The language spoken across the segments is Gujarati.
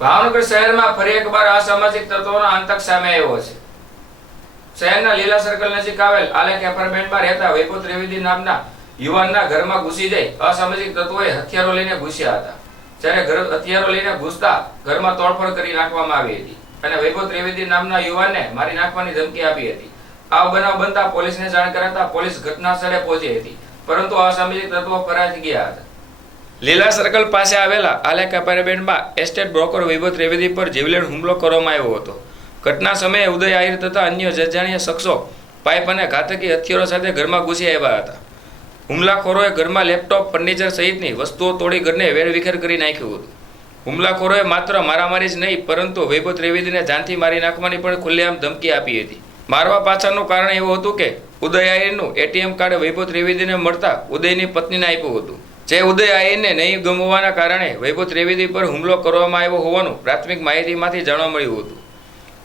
ભાવનગર શહેરમાં ફરી એકવાર અસામાજિક તત્વોનો આતંક સામે આવ્યો છે। શહેરના લીલા સર્કલ નજીક આવેલ આલેખ એપાર્ટમેન્ટમાં રહેતા વૈભવ ત્રિવેદી નામના યુવાનના ઘરમાં ઘૂસી જઈ અસામાજિક તત્વોએ હથિયારો લઈને ઘૂસ્યા હતા। જ્યારે હથિયારો લઈને ઘૂસતા ઘરમાં તોડફોડ કરી નાખવામાં આવી હતી અને વૈભવ ત્રિવેદી નામના યુવાનને મારી નાખવાની ધમકી આપી હતી। આ બનાવ બનતા પોલીસને જાણ કરાતા પોલીસ ઘટના સ્થળે પહોંચી હતી, પરંતુ અસામાજિક તત્વો ફરાર થઈ ગયા હતા। લીલા સર્કલ પાસે આવેલા આલેખ એપાર્ટમેન્ટમાં એસ્ટેટ બ્રોકર વૈભવ ત્રિવેદી પર જીવલેણ હુમલો કરવામાં આવ્યો હતો। ઘટના સમયે ઉદય આહિર તથા અન્ય અજાણ્યા શખ્સો પાઇપ અને ઘાતકી હથિયારો સાથે ઘરમાં ઘૂસી આવ્યા હતા। હુમલાખોરોએ ઘરમાં લેપટોપ, ફર્નિચર સહિતની વસ્તુઓ તોડી ઘરને વેરવિખેર કરી નાખ્યું હતું। હુમલાખોરોએ માત્ર મારામારી જ નહીં, પરંતુ વૈભવ ત્રિવેદીને જાનથી મારી નાખવાની પણ ખુલ્લેઆમ ધમકી આપી હતી। મારવા પાછળનું કારણ એવું હતું કે ઉદય આહિરનું એટીએમ કાર્ડ વૈભવ ત્રિવેદીને મળતા ઉદયની પત્નીને આપ્યું હતું, જે ઉદય આહિરને નહીં ગમવાના કારણે વૈભવ ત્રિવેદી પર હુમલો કરવામાં આવ્યો હોવાનું પ્રાથમિક માહિતીમાંથી જાણવા મળ્યું હતું।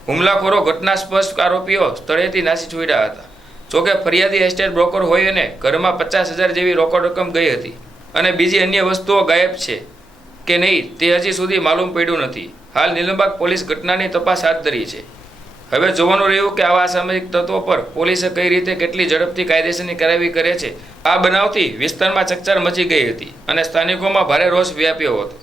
હુમલાખોરો ઘટના સ્પષ્ટ આરોપીઓ સ્થળેથી નાસી છૂટ્યા હતા। જોકે ફરિયાદી એસ્ટેટ બ્રોકર હોય અને ઘરમાં 50,000 જેવી રોકડ રકમ ગઈ હતી અને બીજી અન્ય વસ્તુઓ ગાયબ છે કે નહીં તે હજી સુધી માલુમ પડ્યું નથી। હાલ નીલમબાગ પોલીસ ઘટનાની તપાસ હાથ ધરી છે। હવે જોવાનું રહ્યું કે આવા અસામાજિક તત્વો પર પોલીસે કઈ રીતે કેટલી ઝડપથી કાયદેસરની કાર્યવાહી કરે છે। આ બનાવથી વિસ્તારમાં ચકચાર મચી ગઈ હતી અને સ્થાનિકોમાં ભારે રોષ વ્યાપ્યો હતો।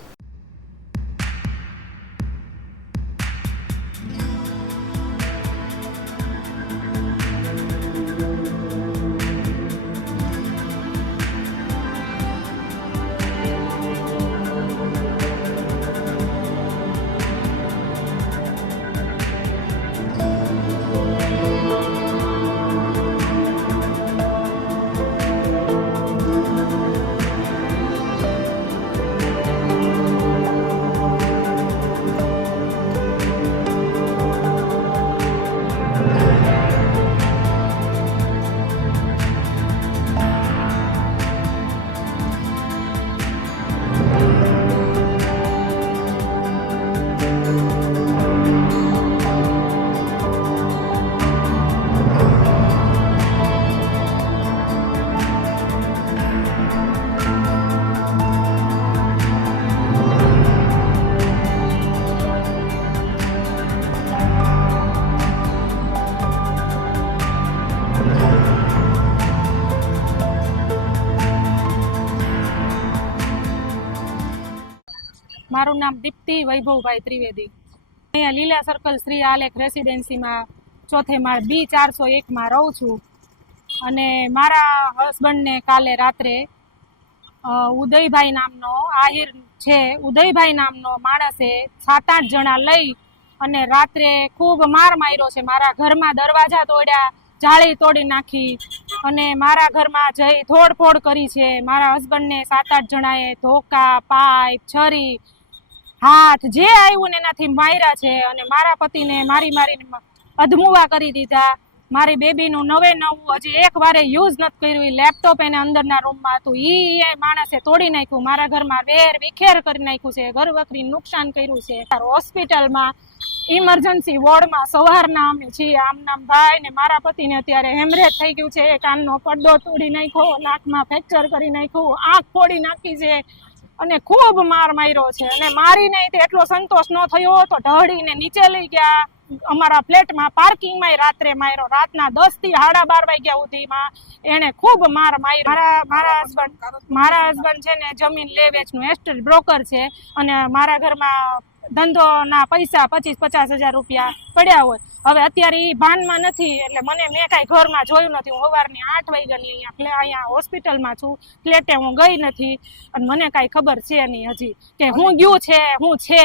મારું નામ દીપ્તિ વૈભવભાઈ ત્રિવેદી। અહીંયા લીલા સર્કલ શ્રી આલેખ રેસિડેન્સીમાં ચોથે માળ B401માં રહું છું અને મારા હસબન્ડને કાલે રાત્રે ઉદયભાઈ નામનો આહિર છે, ઉદયભાઈ નામનો માણસે 7-8 જણા લઈ અને રાત્રે ખૂબ માર માર્યો છે। મારા ઘરમાં દરવાજા તોડ્યા, જાળી તોડી નાખી અને મારા ઘરમાં જઈ તોડફોડ કરી છે। મારા હસબન્ડને 7-8 જણાએ ધોકા, પાઇપ, છરી, હાથ જે આવ્યું ને એનાથી માર્યા છે અને મારા પતિને મારીને અધમુવા કરી દીધા। મારી બેબીનું નવું હજી એક વારે યુઝ નથી કર્યું, લેપટોપ એને અંદરના રૂમમાં હતું એ માણસે તોડી નાખ્યું। મારા ઘરમાં વેર વિખેર કરી નાખ્યું છે, ઘર વખરી નુકસાન કર્યું છે। હોસ્પિટલમાં ઇમરજન્સી વોર્ડમાં સવારના અમે છીએ। આમનામ ભાઈ ને મારા પતિને અત્યારે હેમરેજ થઈ ગયું છે, કાનનો પડદો તોડી નાખ્યો, નાકમાં ફ્રેક્ચર કરી નાખ્યું, આંખ ફોડી નાખી છે અને ખૂબ માર માર્યો છે। અને મારીને એટલો સંતોષ ન થયો તો ઢળીને નીચે લઈ ગયા અમારા ફ્લેટમાં, પાર્કિંગમાં રાત્રે માર્યો। રાતના 10 થી 12:30 વાગ્યા સુધીમાં એને ખૂબ માર માર્યો। મારા હસબન્ડ છે ને જમીન લે વેચનું એસ્ટેટ બ્રોકર છે અને મારા ઘરમાં ધંધોના પૈસા 25-50 હજાર રૂપિયા પડ્યા હોય। હવે અત્યારે એ ભાનમાં નથી એટલે મેં કાંઈ ઘરમાં જોયું નથી। હું સવારની 8 વાગ્યાની અહીંયા હોસ્પિટલમાં છું, ફ્લેટે હું ગઈ નથી અને મને કાંઈ ખબર છે નહીં હજી કે હું ગયું છે, હું છે।